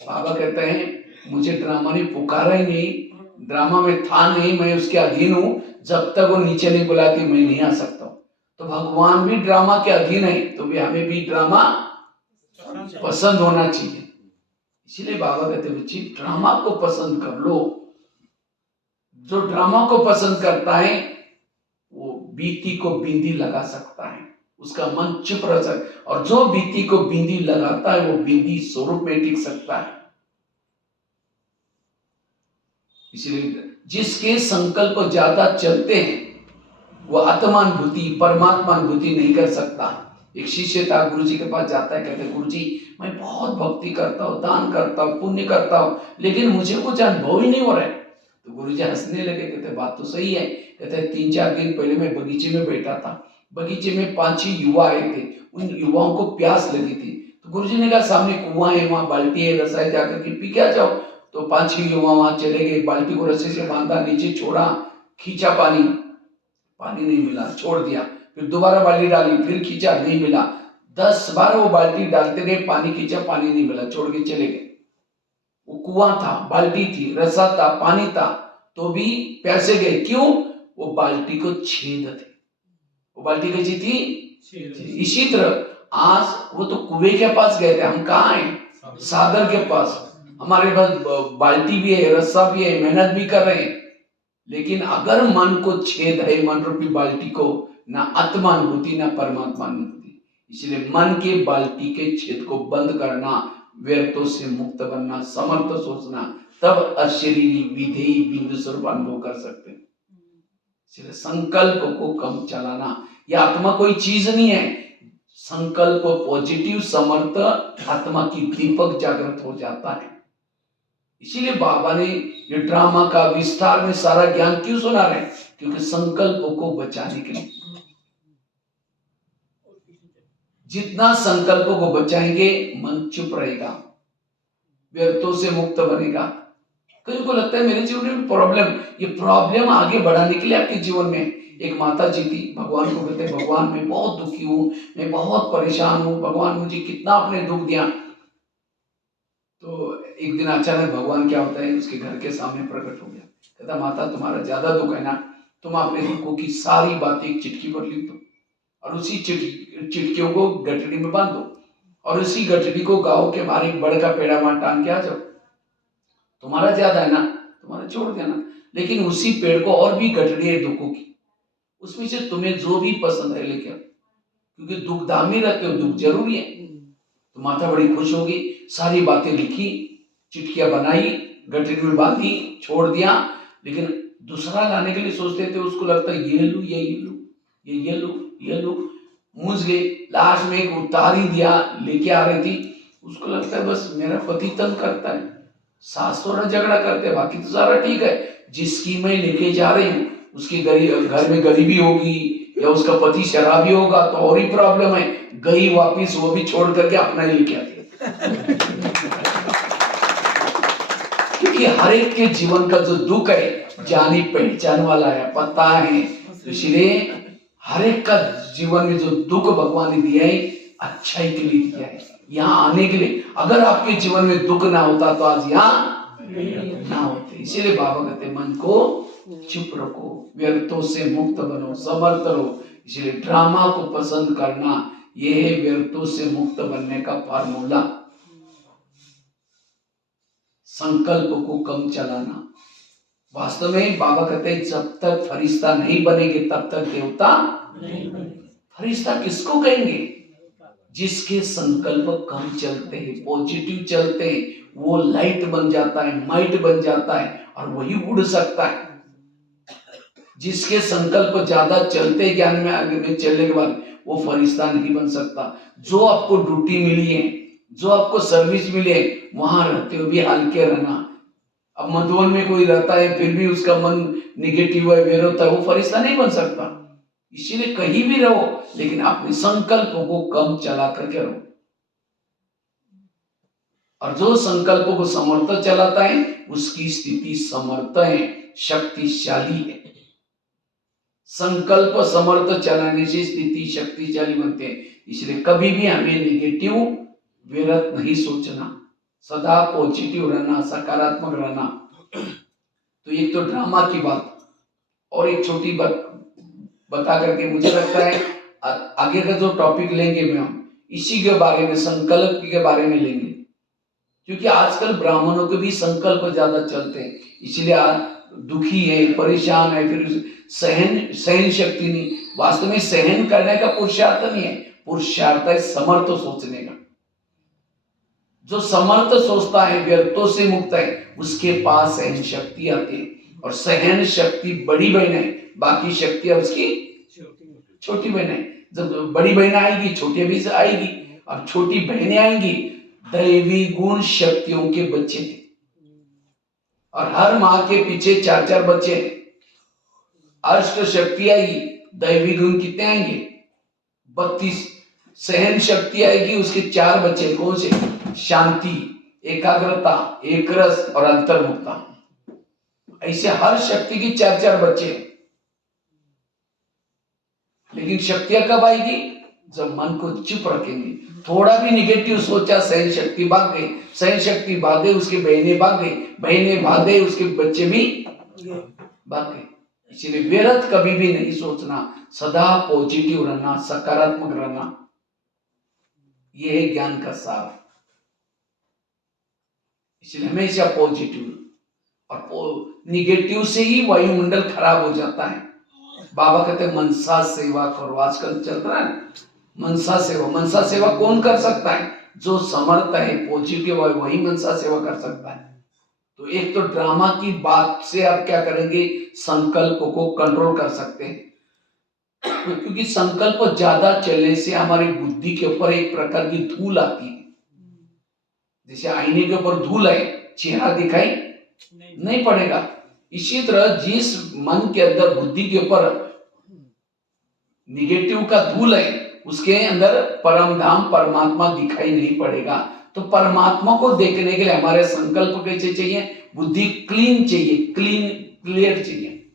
बाबा कहते हैं मुझे ड्रामा ने पुकारा ही नहीं, ड्रामा में था नहीं, मैं उसके अधीन हूँ, जब तक वो नीचे नहीं बुलाती मैं नहीं आ सकता हूँ। तो भगवान भी ड्रामा के अधीन है, तो भी हमें भी ड्रामा पसंद होना चाहिए। इसीलिए बाबा कहते बच्चे ड्रामा को पसंद कर लो। जो ड्रामा को पसंद करता है वो बीती को बिंदी लगा सकता है, उसका मन चुप रह सकता, और जो बीती को बिंदी लगाता है वो बिंदी स्वरूप में टिक सकता है। इसलिए जिसके संकल्प ज्यादा चलते हैं वो आत्मानुभूति परमात्मानुभूति नहीं कर सकता। एक शिष्य था, गुरु जी के पास जाता है, कहते गुरु जी मैं बहुत भक्ति करता हूँ, दान करता हूँ, पुण्य करता हूँ, लेकिन मुझे कुछ अनुभव ही नहीं हो रहा है। तो गुरु जी हंसने लगे, कहते बात तो सही है। कहते 3-4 दिन पहले मैं बगीचे में बैठा था, बगीचे में 5-6 युवा आए थे, उन युवाओं को प्यास लगी थी। तो गुरु जी ने कहा सामने कुआं है, वहां बाल्टी है, रसाई जाकर के पी के आ जाओ। तो 5-6 युवा वहां चले गए, बाल्टी को रस्सी से बांधा, नीचे छोड़ा, खींचा पानी, पानी नहीं मिला, छोड़ दिया, फिर दोबारा बाल्टी डाली, फिर खींचा, नहीं मिला, 10 बार वो बाल्टी डालते गए, पानी खींचा, पानी नहीं मिला, छोड़ के चले गए। वो कुआं था, बाल्टी थी, रस्सा था, पानी था, तो भी प्यासे गए, क्यों, वो बाल्टी को छेद थे, वो बाल्टी कैसी थी। इसी तरह आज वो तो कुएं के पास गए थे, हम कहाँ हैं, सागर के पास, हमारे पास बाल्टी भी है, रस्सा भी है, मेहनत भी कर रहे हैं, लेकिन अगर मन को छेद है, मन रूपी बाल्टी को, ना आत्मानुभूति ना परमात्मानुभूति। इसलिए मन के बाल्टी के छेद को बंद करना, व्यर्थों से मुक्त बनना, समर्थ सोचना, तब अशरीरी विधेयी बिंदु स्वरूप अनुभव कर सकते हैं। इसलिए संकल्प को कम चलाना, यह आत्मा कोई चीज नहीं है, संकल्प पॉजिटिव समर्थ आत्मा की दीपक जागृत हो जाता है। इसीलिए बाबा ने ये ड्रामा का विस्तार में सारा ज्ञान क्यों सुना रहे, क्योंकि संकल्पों को बचाने के लिए। जितना संकल्पों को बचाएंगे मन चुप रहेगा, व्यर्थों से मुक्त बनेगा। कई को लगता है मेरे जीवन में प्रॉब्लम, ये प्रॉब्लम आगे बढ़ाने के लिए आपके जीवन में। एक माता जी थी, भगवान को कहते भगवान मैं बहुत दुखी हूँ, मैं बहुत परेशान हूँ, भगवान मुझे कितना आपने दुख दिया। तो एक दिन अचानक भगवान क्या होता है, उसके घर के सामने प्रकट हो गया, कहता माता तुम्हारा ज्यादा दुख है ना, तुम अपने दुखों की सारी बातें एक चिट्ठी पर लिख दो, और उसी चिट्ठियों को गठड़ी में बांध दो, और उसी गठड़ी को गांव के बाहर एक बड़ का पेड़ा वहां टांग के आ जाओ। तुम्हारा ज्यादा है ना, तुम्हारा छोड़ देना, लेकिन उसी पेड़ को और भी गठड़ी है दुखों की, उसमें से तुम्हें जो भी पसंद है लेके आओ, क्योंकि दुख दामी रहते हो, दुख जरूरी है। तो माता बड़ी खुश होगी, सारी बातें लिखी, चिट्ठियां बनाई, गठरी में बांधी, छोड़ दिया। लेकिन दूसरा लाने के लिए सोचते थे, उसको लगता ये लू ये लू ये लू ये लू, मूझ गए। लास्ट में एक उतार ही दिया, लेके आ रही थी, उसको लगता है बस मेरा पति तंग करता है, सास थोड़ा झगड़ा करते हैं, बाकी तो सारा ठीक है, जिसकी मैं लेके जा रही हूँ उसकी घर में गरीबी होगी या उसका पति शराबी होगा तो और ही प्रॉब्लम है, गई वापिस वो भी छोड़ करके अपना ही लेके आती है। क्योंकि हर एक के जीवन का जो दुख है जानी पहचान वाला है, पता है, इसलिए हर एक का जीवन में जो दुख भगवान ने दिया है अच्छाई के लिए दिया है, यहाँ आने के लिए। अगर आपके जीवन में दुख ना होता तो आज यहाँ ना होते। इसीलिए बाबा कहते मन को चुप रखो, व्यर्थों से मुक्त बनो, समर्थ रहो। इसलिए ड्रामा को पसंद करना ये है व्यर्थों से मुक्त बनने का फार्मूला। संकल्प को कम चलाना, वास्तव में बाबा कहते हैं जब तक फरिश्ता नहीं बनेंगे तब तक देवता नहीं बनेंगे। फरिश्ता किसको कहेंगे, जिसके संकल्प कम चलते हैं, पॉजिटिव चलते हैं, वो लाइट बन जाता है, माइट बन जाता है और वही उड़ सकता है। जिसके संकल्प ज्यादा चलते ज्ञान में आगे में चलने के बाद वो फरिश्ता नहीं बन सकता। जो आपको ड्यूटी मिली है, जो आपको सर्विस मिली है, वहां रहते हुए भी हल्के रहना। अब मधुवन में कोई रहता है फिर भी उसका मन निगेटिव है, वेर होता है, वो फरिश्ता नहीं बन सकता। इसीलिए कहीं भी रहो लेकिन अपने संकल्पों को कम चला करके रहो। और जो संकल्पों को समर्थ चलाता है उसकी स्थिति समर्थ है, शक्तिशाली है। संकल्प समर्थ चलाने से स्थिति शक्तिशाली बनते हैं। इसलिए कभी भी हमें निगेटिव विरत नहीं सोचना, सदा पॉजिटिव रहना, सकारात्मक रहना। तो एक तो ड्रामा की बात, और एक छोटी बात बता करके मुझे लगता है आगे का जो टॉपिक लेंगे में हम इसी के बारे में, संकल्प के बारे में लेंगे। क्योंकि आजकल ब्राह्मणों के भी संकल्प ज्यादा चलते हैं, इसलिए दुखी है, परेशान है, फिर सहन शक्ति नहीं। वास्तव में सहन करने का पुरुषार्थ नहीं है, पुरुषार्थ है समर्थ सोचने का। जो समर्थ सोचता है, व्यर्थों से मुक्त है, उसके पास सहन शक्ति आती है। और सहन शक्ति बड़ी बहन है, बाकी शक्तियां उसकी छोटी बहन है। जब बड़ी बहन आएगी छोटी भी आएगी, और छोटी बहनें आएंगी दैवी गुण शक्तियों के बच्चे थे। और हर माँ के पीछे 4-4 बच्चे, अष्ट शक्ति आएगी, दैवी गुण कितने आएंगे? 32। सहन शक्ति आएगी, उसके 4 बच्चे कौन से? शांति, एकाग्रता, एकरस और अंतर्मुखता। ऐसे हर शक्ति की 4-4 बच्चे। लेकिन शक्तियां कब आएगी? जब मन को चुप रखेंगे। थोड़ा भी निगेटिव सोचा, सहन शक्ति भाग गई, सहन शक्ति भाग गई, उसकी बहनें भाग गई, बहनें भाग गई, उसके बच्चे भी भाग गए। इसलिए व्यर्थ कभी भी नहीं सोचना, सदा पॉजिटिव रहना, सकारात्मक रहना। यह है ज्ञान का सार। इसलिए हमेशा पॉजिटिव, और निगेटिव से ही वायुमंडल खराब हो जाता है। बाबा कहते हैं मनसा सेवा करो। आजकल चल रहा है मनसा सेवा। मनसा सेवा कौन कर सकता है? जो समर्थ है, पॉजिटिव है, वही मनसा सेवा कर सकता है। तो एक तो ड्रामा की बात से आप क्या करेंगे? संकल्प को कंट्रोल कर सकते हैं। क्योंकि संकल्प ज्यादा चलने से हमारी बुद्धि के ऊपर एक प्रकार की धूल आती है। जैसे आईने के ऊपर धूल है, चेहरा दिखाई नहीं पड़ेगा। इसी तरह जिस मन के अंदर, बुद्धि के ऊपर निगेटिव का धूल है, उसके अंदर परम धाम परमात्मा दिखाई नहीं पड़ेगा। तो परमात्मा को देखने के लिए हमारे संकल्प कैसे चाहिए? बुद्धि क्लीन चाहिए, क्लियर चाहिए।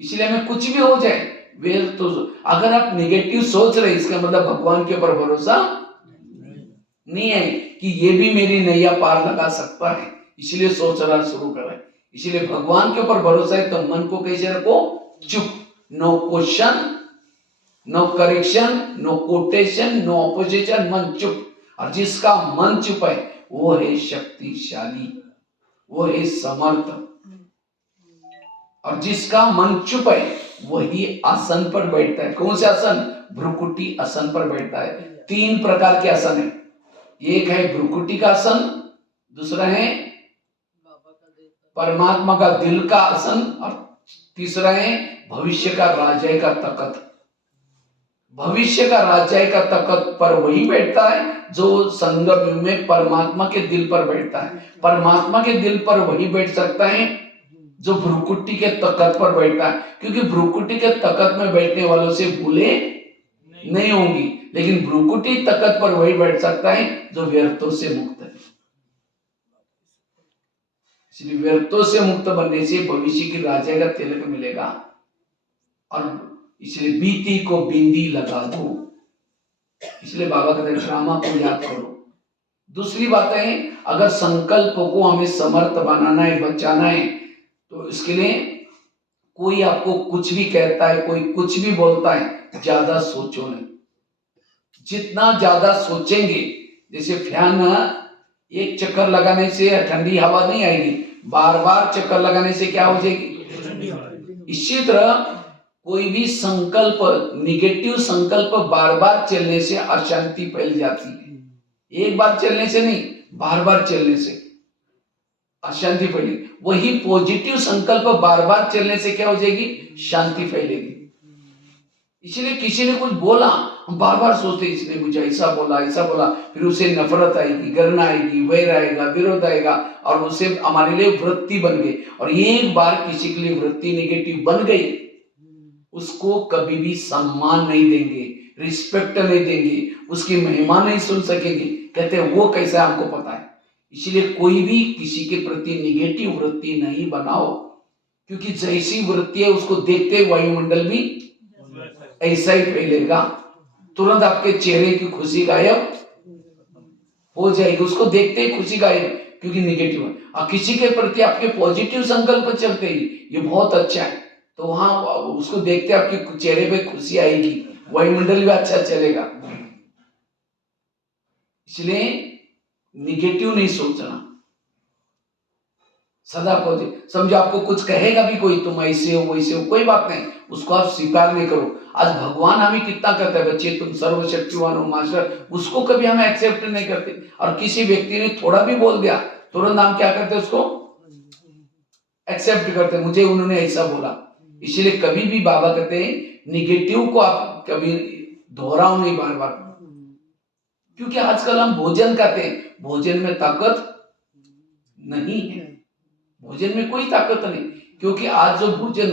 इसलिए हमें कुछ भी हो जाए, वे तो अगर आप निगेटिव सोच रहे, इसका मतलब भगवान के ऊपर भरोसा नहीं है कि ये भी मेरी नैया पार लगा सकता है, इसलिए सोचना शुरू करें। इसलिए भगवान के ऊपर भरोसा है तो मन को कैसे रखो? चुप। No question, no correction, no quotation, no opposition, मन चुप। और जिसका मन चुप है वो है शक्तिशाली, वो है समर्थ। और जिसका मन चुप है वही आसन पर बैठता है। कौन से आसन? भ्रुकुटी आसन पर बैठता है। 3 प्रकार के आसन है। एक है भ्रुकुटी का आसन, दूसरा है परमात्मा का दिल का आसन, और तीसरा है भविष्य का राजा का तख्त। भविष्य का राजा का तख्त पर वही बैठता है जो संगम में परमात्मा के दिल पर बैठता है। परमात्मा के दिल पर वही बैठ सकता है जो भ्रुकुटी के तख्त पर बैठता है। क्योंकि भ्रुकुटी के तख्त में बैठने वालों से भूले नहीं होंगी, लेकिन भ्रुकुटी तख्त पर वही बैठ सकता है जो व्यर्थों से मुक्त है। इसलिए व्यर्थों से मुक्त बनने से भविष्य की राजा का तिलक मिलेगा। और इसलिए बीती को बिंदी लगा दो। इसलिए बाबा कहते हैं ड्रामा को याद करो। दूसरी बात है, अगर संकल्प को हमें समर्थ बनाना है, बचाना है, तो इसके लिए कोई आपको कुछ भी कहता है, कोई कुछ भी बोलता है, ज्यादा सोचो नहीं। जितना ज्यादा सोचेंगे, जैसे फैन एक चक्कर लगाने से ठंडी हवा नहीं आएगी, बार बार चक्कर लगाने से क्या हो जाएगी? इसी तरह कोई भी संकल्प, निगेटिव संकल्प बार बार चलने से अशांति फैल जाती है। एक बार चलने से नहीं, बार बार चलने से। अशांति फैलेगी। वही पॉजिटिव संकल्प बार बार चलने से क्या हो जाएगी, शांति फैलेगी। इसलिए किसी ने कुछ बोला, हम बार बार सोचते इसने मुझे ऐसा बोला, फिर उसे नफरत आएगी, घृणा आएगी, वैर आएगा, विरोध आएगा, और उसे हमारे लिए वृत्ति बन गई। और एक बार किसी के लिए वृत्ति नेगेटिव बन गई, उसको कभी भी सम्मान नहीं देंगे, रिस्पेक्ट नहीं देंगे, उसकी महिमा नहीं सुन सकेंगे। कहते हैं वो कैसा हमको पता है। इसलिए कोई भी किसी के प्रति निगेटिव वृत्ति नहीं बनाओ, क्योंकि जैसी वृत्ति है उसको देखते वायुमंडल भी ऐसा ही फैलेगा। तुरंत आपके चेहरे की खुशी गायब हो जाएगी, उसको देखते ही खुशी गायब, क्योंकि निगेटिव है। और किसी के प्रति आपके पॉजिटिव संकल्प चलते ही ये बहुत अच्छा है, तो वहां उसको देखते आपके चेहरे पे खुशी आएगी, वायुमंडल भी अच्छा चलेगा। इसलिए निगेटिव नहीं सोचना, सदा पॉजिटिव। समझो आपको कुछ कहेगा भी कोई, तुम ऐसे हो वैसे हो, कोई बात नहीं, उसको आप स्वीकार नहीं करो। आज भगवान हमें कितना कहता है, बच्चे तुम सर्वशक्तिवान हो मास्टर, उसको कभी हम एक्सेप्ट नहीं करते। और किसी व्यक्ति ने थोड़ा भी बोल दिया, तुरंत हम क्या करते, उसको एक्सेप्ट करते, मुझे उन्होंने ऐसा बोला। इसलिए कभी भी बाबा कहते हैं निगेटिव को आप कभी दोहराओ नहीं बार बार, क्योंकि आजकल हम भोजन करते हैं, भोजन में ताकत नहीं है, भोजन में कोई ताकत नहीं। क्योंकि आज जो भोजन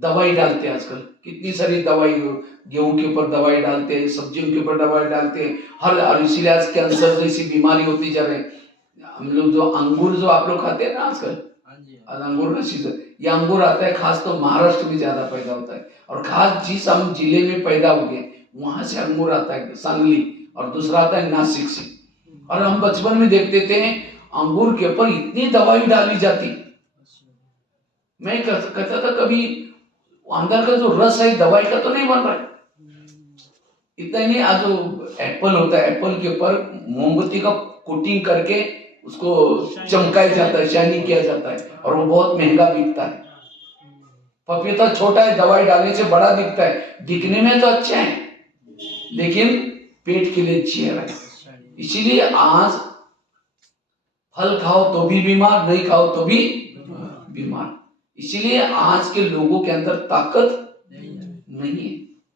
दवाई डालते हैं, आजकल कितनी सारी दवाई, गेहूं के ऊपर दवाई डालते हैं, सब्जियों के ऊपर दवाई डालते हैं, हर इसीलिए आज कैंसर जैसी बीमारी होती जा रही है। हम लोग जो अंगूर जो आप लोग खाते हैं ना आजकल, अंगूर का सीजन, ये अंगूर आता है खास तो महाराष्ट्र में ज्यादा पैदा होता है, और खास जिस हम जिले में पैदा हो गए वहां से अंगूर आता है, सांगली, और दूसरा आता है नासिक से। और हम बचपन में देखते थे अंगूर के ऊपर इतनी दवाई डाली जाती, मैं कहता था कभी अंदर का जो रस है दवाई का तो नहीं बन रहा है। इतना ही नहीं, आज जो एप्पल होता है, एप्पल के ऊपर मोमबत्ती का कोटिंग करके उसको चमकाया जाता है, शाइनिंग किया जाता है, और वो बहुत महंगा बिकता है। पपीता छोटा है, दवाई डालने से बड़ा दिखता है, दिखने में तो अच्छा है लेकिन पेट के लिए चेहरा है। इसीलिए आज फल खाओ तो भी बीमार, नहीं खाओ तो भी बीमार। इसीलिए आज के लोगों के अंदर ताकत नहीं है।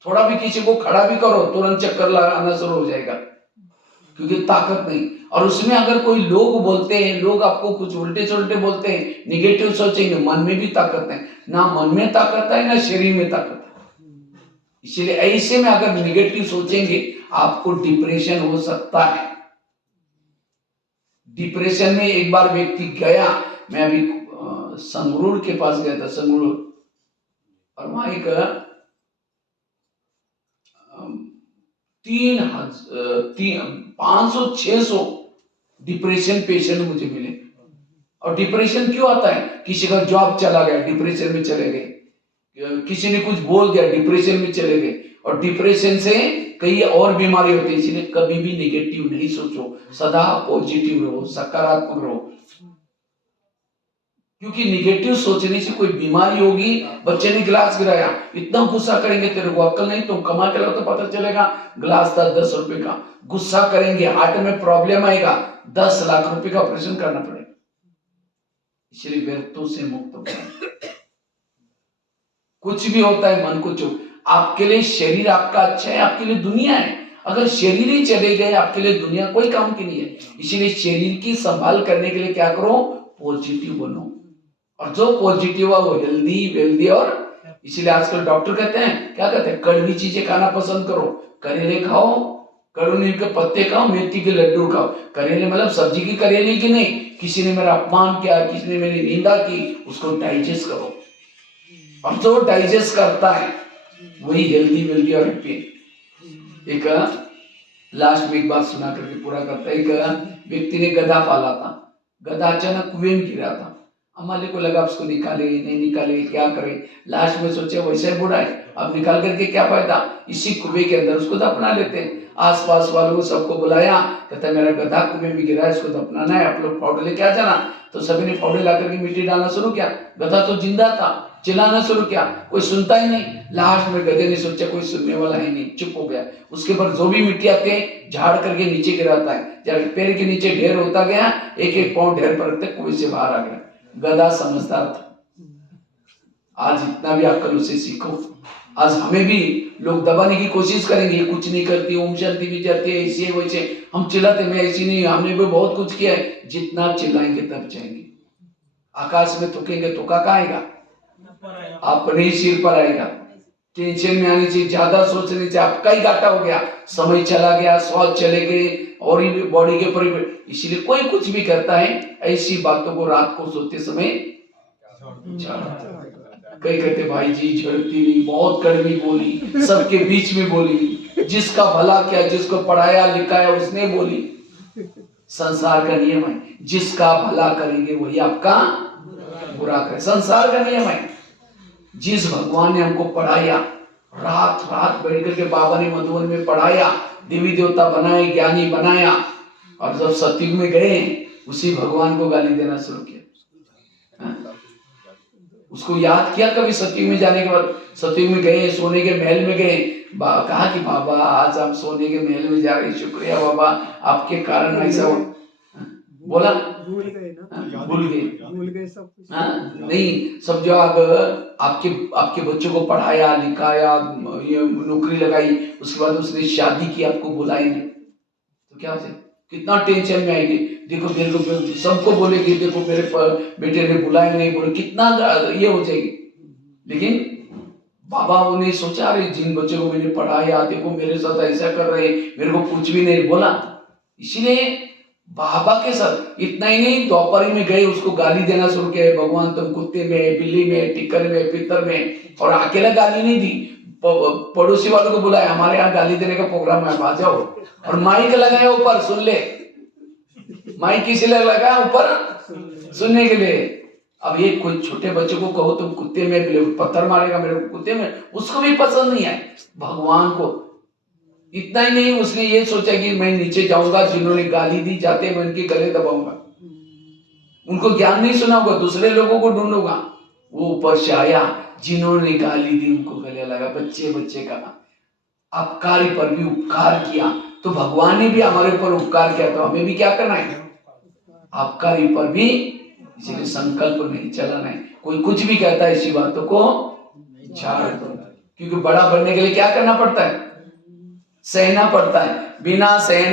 थोड़ा भी किसी को खड़ा भी करो तुरंत चक्कर लगाना शुरू हो जाएगा, क्योंकि ताकत नहीं। और उसमें अगर कोई लोग बोलते हैं, लोग आपको कुछ उल्टे सुलटे बोलते हैं, निगेटिव सोचेंगे, मन में भी ताकत नहीं, ना मन में ताकत है ना शरीर में ताकत है। इसलिए ऐसे में अगर निगेटिव सोचेंगे आपको डिप्रेशन हो सकता है। डिप्रेशन में एक बार व्यक्ति गया, मैं अभी संगरूर के पास गया था, संगरूर, और वहां एक 500-600 डिप्रेशन पेशेंट मुझे मिले। और डिप्रेशन क्यों आता है, किसी का जॉब चला गया डिप्रेशन में चले गए, किसी ने कुछ बोल दिया डिप्रेशन में चले गए, और डिप्रेशन से कई और बीमारी होती है। इसलिए कभी भी नेगेटिव नहीं सोचो, सदा पॉजिटिव रहो, सकारात्मक रहो, क्योंकि निगेटिव सोचने से कोई बीमारी होगी। बच्चे ने गिलास गिराया, इतना गुस्सा करेंगे, तेरे को अक्ल नहीं, तुम कमा के लाओ तो पता चलेगा, गिलास था 10 रुपए का, गुस्सा करेंगे, हार्ट में प्रॉब्लम आएगा, 10 लाख रुपए का ऑपरेशन करना पड़ेगा। इसलिए व्यर्थों से मुक्त हो। कुछ भी होता है मन को चुप, आपके लिए शरीर आपका अच्छा है, आपके लिए दुनिया है। अगर शरीर ही चले गए आपके लिए दुनिया कोई काम की नहीं है। इसीलिए शरीर की संभाल करने के लिए क्या करो, पॉजिटिव बनो, और जो पॉजिटिव है वो हेल्दी वेल्दी। और इसीलिए आजकल डॉक्टर कहते हैं, क्या कहते हैं, कड़वी चीजें खाना पसंद करो, करेले खाओ, कड़ू नीम के पत्ते खाओ, मेथी के लड्डू खाओ। करेले मतलब सब्जी की करेले की नहीं, किसी ने मेरा अपमान किया, किसी ने मेरी निंदा की, उसको डाइजेस्ट करो, और जो डाइजेस्ट करता है वही हेल्दी वेल्दी और हैप्पी। एक लास्ट में एक बात सुना करके पूरा करता है। एक व्यक्ति ने गधा पाला था, गधा अचानक कुएं में गिरा था। हमारे को लगा उसको निकाले नहीं निकाले क्या करे, लास्ट में सोचे वैसे बूढ़ा है, अब निकाल करके क्या फायदा, इसी कुएं के अंदर उसको दफना लेते हैं। आसपास वालों को सबको बुलाया, कहता मेरा गधा कुएं में गिरा है, इसको दफनाना है, आप लोग पाउडर लेके आ जाना। तो सभी ने पाउडर ला करके मिट्टी डालना शुरू किया। गधा तो जिंदा था, चिल्लाना शुरू किया, कोई सुनता ही नहीं। लास्ट में गधे ने सोचा कोई सुनने वाला है नहीं, चुप हो गया। उसके बाद जो भी मिट्टी आते हैं झाड़ करके नीचे गिराता है, जब पैर के नीचे ढेर होता गया, एक एक पाँव ढेर पर रखते कुएं से बाहर आ गया। गधा समझदार था। आज इतना भी अक्ल उसे सीखो। आज हमें भी लोग दबाने की कोशिश करेंगे, कुछ नहीं करती, ओम शांति भी जाती है, ऐसी है वैसे, हम चिल्लाते, मैं ऐसी नहीं, हमने भी बहुत कुछ किया है। जितना चिल्लाएंगे तब जाएंगे। आकाश में थूकेंगे तो का आएगा, अपने ही सिर पर आएगा। टेंशन में आने से, ज्यादा सोचने से आपका ही घाटा हो गया। समय चला गया, स्वास्थ्य चले गए और बॉडी के परिवर्तन। इसलिए कोई कुछ भी करता है, ऐसी बातों को रात को सोते समय कई कहते भाई जी झड़ती नहीं, बहुत कड़वी बोली, सबके बीच में बोली, जिसका भला किया, जिसको पढ़ाया लिखाया उसने बोली। संसार का नियम है, जिसका भला करेंगे वही आपका बुरा करे। संसार का नियम है। जिस भगवान ने हमको पढ़ाया, रात रात बैठ करके बाबा ने मधुबन में पढ़ाया, देवी देवता बनाए, ज्ञानी बनाया, और जब सतयुग में गए उसी भगवान को गाली देना शुरू किया। उसको याद किया कभी सतयुग में जाने के बाद? सतयुग में गए, सोने के महल में गए, कहा कि बाबा आज आप सोने के महल में जा रहे, शुक्रिया बाबा, आपके कारण ऐसा हो। बोला भूल गए सब कुछ। नहीं, सब जो आपके बच्चों को पढ़ाया लिखाया, ये नौकरी लगाई, उसके बाद उसने शादी की, आपको बुलाया नहीं, तो क्या हो जाए? कितना टेंशन में आएगी। देखो सबको बोलेगी, देखो मेरे बेटे ने बुलाया नहीं, बोले कितना ये हो जाएगी। लेकिन बाबा ने सोचा, अरे जिन बच्चों को मैंने पढ़ाया, देखो मेरे साथ ऐसा कर रहे, मेरे को कुछ भी नहीं बोला। इसीलिए बाबा के साथ इतना ही नहीं, द्वापरी में गए, उसको गाली देना शुरू किया, भगवान तुम कुत्ते में, बिल्ली में, टिक्कर में, पितर में। और अकेला गाली नहीं दी, पड़ोसी वालों को बुलाया, हमारे यहाँ गाली देने का प्रोग्राम है, आ जाओ। और माइक लगाया ऊपर, सुन ले। माइक किसी लगाया ऊपर सुनने के लिए। अब ये कोई छोटे बच्चे को कहो तुम कुत्ते में, पत्थर मारेगा मेरे को कुत्ते में, उसको भी पसंद नहीं है। भगवान को इतना ही नहीं, उसने ये सोचा कि मैं नीचे जाऊंगा, जिन्होंने गाली दी जाते मैं उनके गले दबाऊंगा, उनको ज्ञान नहीं सुना होगा, दूसरे लोगों को ढूंढूंगा। वो ऊपर से आया, जिन्होंने गाली दी उनको गले लगा, बच्चे बच्चे का अपकारी पर भी उपकार किया। तो भगवान ने भी हमारे ऊपर उपकार किया, तो हमें भी क्या करना है? अपकारी पर भी। इसलिए संकल्प नहीं चलाना है। कोई कुछ भी कहता है, ऐसी बातों को झाड़ दो, क्योंकि बड़ा बनने के लिए क्या करना पड़ता है? सहना पड़ता है। बिना सहन